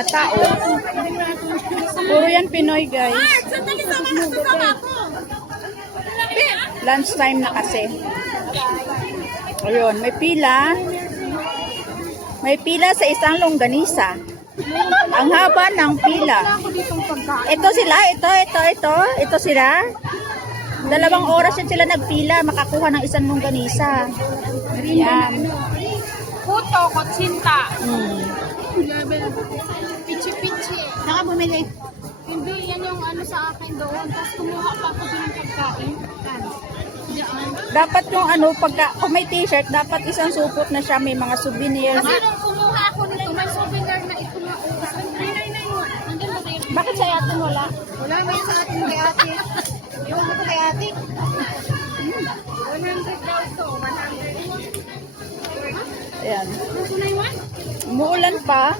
mga tao. Puro yan Pinoy, guys. Lunch time na kasi. Ayun, may pila. May pila sa isang longganisa. Ang haba ng pila. Ito sila, ito sila. 2 oras yun sila nagpila, makakuha ng isang longganisa. Yan. Puto, kotsinta. Pichi-pichi. Saka bumili. Hindi, yan yung ano sa akin doon. Tapos kumuha pa ako din ng pagkain. Diyan. Dapat yung ano, kung may t-shirt, dapat isang supot na siya, may mga souvenir. Kasi nung kumuha ako nito, may souvenir na ito na upas. Nandun ba tayo? Bakit sa atin wala? Wala mo yan sa atin kay ate. Iwan mo ito kay ate. 100 daw to. 100. Ayan. Ano na yun? Umuulan pa.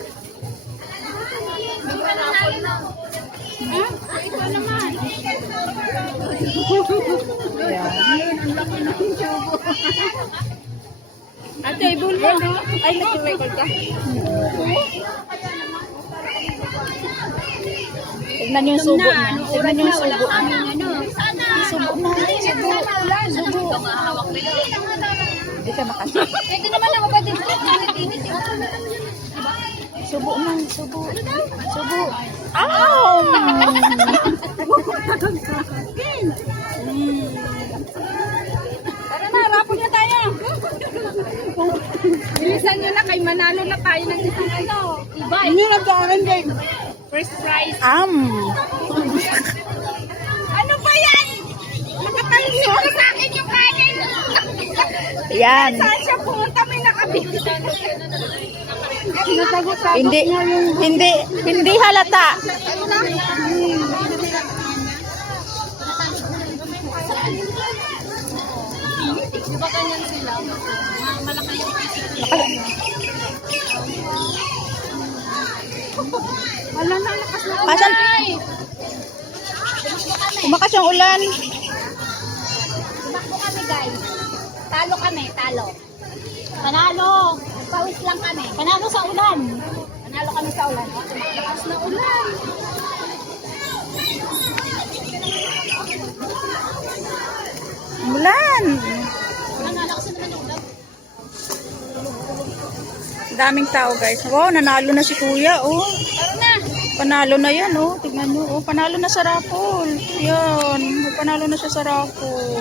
Ha? Ito naman. Ayan. Ate, ibul mo. Ay, nag-record ka. Tignan yung subo niya. Tignan yung subo niya. Subo na. Subo. Hindi ka makasya. Pwede naman ako ba dito? Init-init yung Subo na, subo. Subo. Ow! Tara na, rapon na tayo. Bilisan nyo na, kay manalo na tayo ng isang ano. iba. Hindi na tawaran kay first prize. Ano ba yan? Nakatalis ko sa akin yung kanin. Yan. Saan siya pumunta? May nakabili. Hindi halata. Di ba ganyan sila? Malaki yung Wala na, lakas na. Asan? Kumakas yung ulan. Tumakbo kami, guys. Talo kami, talo. Panalo. Pawis lang kami. Panalo sa ulan. Panalo kami sa ulan. Lakas na ulan. Ulan. Lakas naman yung ulan. Daming tao, guys. Wow, nanalo na si Kuya, oh. Taro na. Panalo na yan, oh. Tignan nyo, oh. Panalo na sa raffle. Yan. Panalo na siya sa raffle.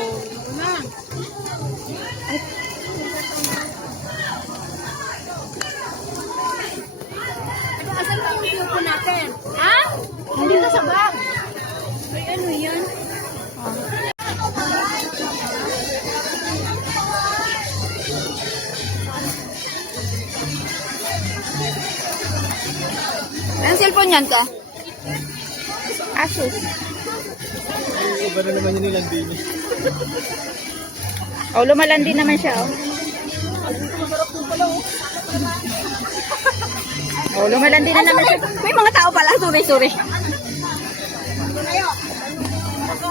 Asan ba yung video ko natin? Ha? Hindi na sa bag. Ay, ano yan? Anong cellphone yan ka? Asus. Iba na naman yun nilandi niya. Oh, lumalandi naman siya, oh. Oh, lumalandi na naman siya. May mga tao pala. Sorry.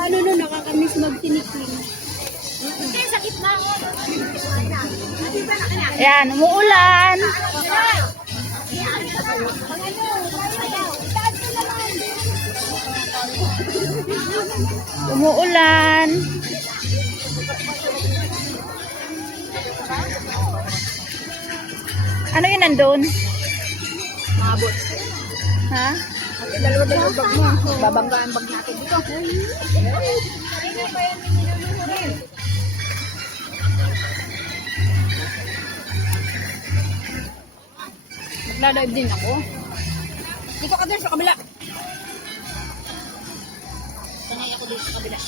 Ano no, nakakamiss magtinikling. Hindi, sakit na ako. Yan, umuulan. Umuulan. Ano yun nandun? Mabot. Ha? Ate, dalawa bag mo. Babangga ang bag natin dito. Nagla-live din ako. Dito ka din sa kabila. Sanay ako dito sa kabila.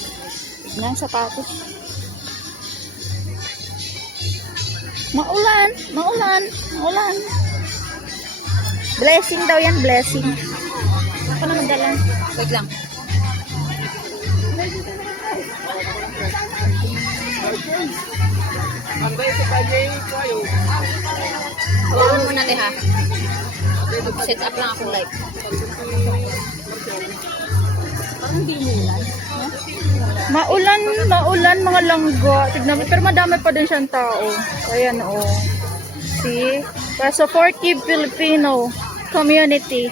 Yan, sapatos. Maulan. Blessing daw yan, blessing. Ako na magdala. Wait lang. Huwag mo natin ha. Set up lang akong live. Parang di mo ulan. Maulan mga langga. Tignan mo, pero madami pa din siyang tao. Ayan, oh. See? Para supportive Filipino community.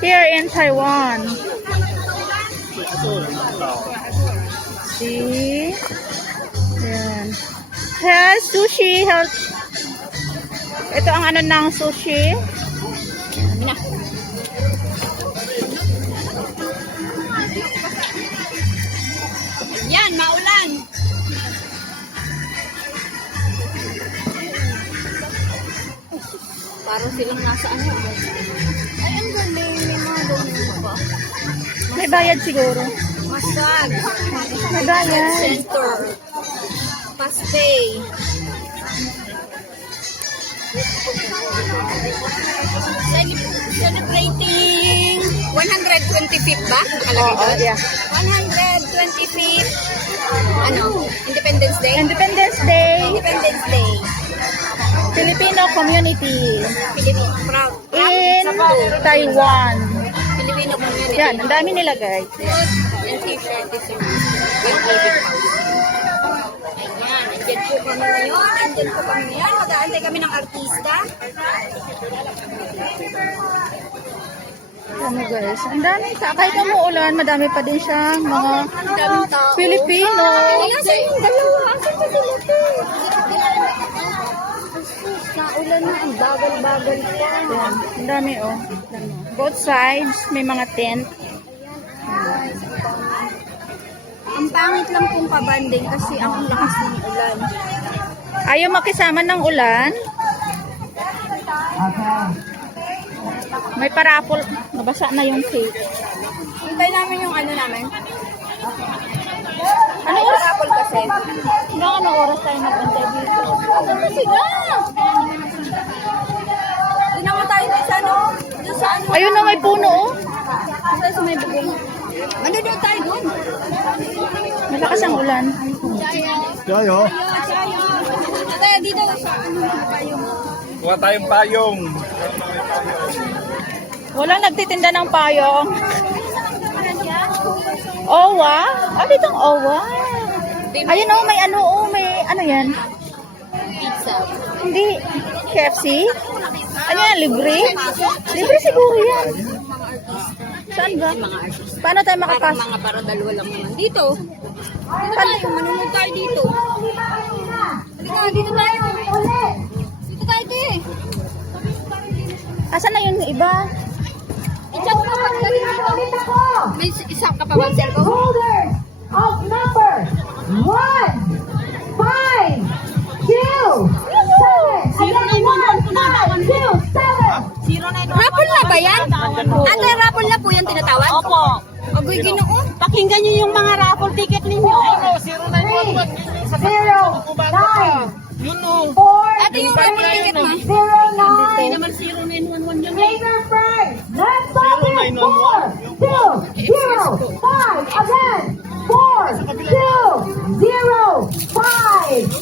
Here in Taiwan. See? Ayan. Has sushi. Has... Ito ang ano ng sushi. Ayan na. Yan, maulan. Parang silang nasa ano. Ay, ang galing. May mga galing ba? May bayad siguro. Masag. May bayad. Center. Pastay. Celebrating 125th ba? Nakalagay Oo, doon? yeah. 125th Independence Day? Independence Day. Independence Day. Filipino community Filipino proud. in Taiwan. Filipino community. Yan, ang dami nilagay. Food and t-shirt. This is yung David House. Ayan, andyan po kami ngayon. Andyan po kami ngayon. Mag-aantay kami ng artista. Ano guys, ang dami. Kahit umuulan, madami pa din siya. Mga Ang daming tao. Filipino. Asan yung dalawa? Asan ba sila to? Naulan na. Ang bagal-bagal pa. Yan, ang dami oh. Both sides, may mga tent. Ang pangit lang pong pabanding kasi ang lakas ng ulan. Ayaw makisama ng ulan. May parapol. Nabasa na yung tape. Hintay namin yung ano namin. Ano oras? Apple kasi. Hanggang ano oras tayo nag-antay dito? Asan na sila? Doon naman tayo sa ano? Doon sa ano? Ayun na, may puno oh. Doon tayo sa may bugong. Ano doon tayo doon? Malakas ang ulan. Tayo. Ate, dito sa ano tayo. Kuha tayong payong. Walang nagtitinda ng payong. Owa? Ah, ditong Owa. Ayun oh, may ano oh, may ano yan? Pizza. Hindi. KFC? Ano yan, libre? Libre siguro yan. Saan ba? Paano tayo Parang makapasok? mga para dalawa lang naman. Dito. Dito tayo. Manunod tayo dito. Halika, dito tayo. Dito tayo eh. Asan na yung iba? I-chat mo pag dito. May isang ka pa bang cellphone? Holders of number 1, 5, 2, 7. Rapol na ba yan? Ate, rapol na po yan tinatawag? Opo. Agoy, ginoo. Pakinggan nyo yung mga raffle ticket ninyo. 0, 9, Yun o. 4, Ate, yung rapol ticket mo. 0, 9. Naman 0911 yun. Major prize. Let's stop it. 4, 2, 0, 5. Again. 4, 2, 0, 5.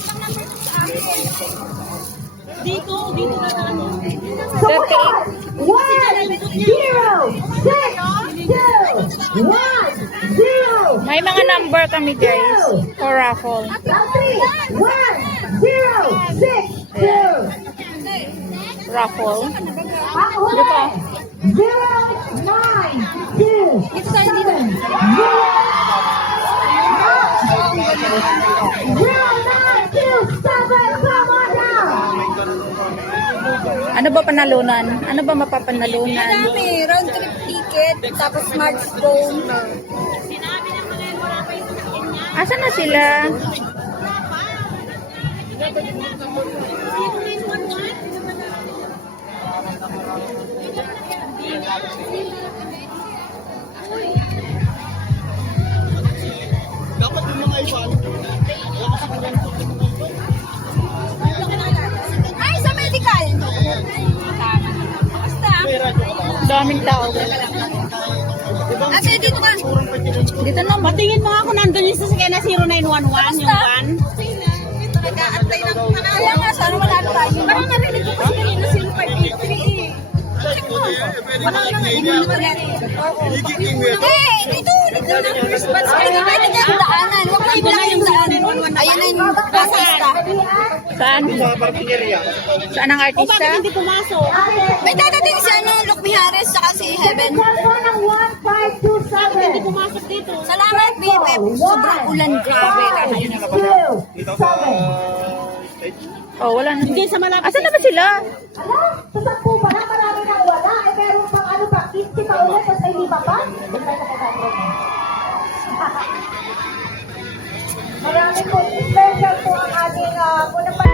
Dito na ano. So we got 1, 0, 6, 2, 1, 0. May mga number kami guys for raffle. 3, 1, 0, 6, 2. Raffle. Ang huli. 0, 9, 2, 7. Come on down. Ano ba panalunan? Ano ba mapapanalunan? Marami. Round trip ticket. Tapos smartphone. Asan na sila? Dapat yung mga iwan. Ay, sa medical. Basta. Daming tao. Ate, dito ka. Dito na. Patingin mo ako nandun yung sasakyan na 0911 yung van. Nag-aantay lang. Kaya nga, sana wala tayo. Parang narinig ko kasi kanina 0583 eh. Dito na. Mas pwede na yung daanan. Huwag mo yung yung daanan. Ayan na yung artista. Saan? Saan ang O artista? bakit hindi pumasok? May dadating si ano, Lokbi Harris saka si Heaven. Cellphone ng 1527. Pumasok dito. Salamat, BFF. Sobrang ulan, grabe. Dito sa stage. Oh, wala na. Hindi sa malapit. Asan na ba sila? Ano? Sa 10 pa lang, marami nang wala. Eh, meron pang ano pa, 50 pa ulit, tapos may 5 pa. Marami po, special po ang ating, unang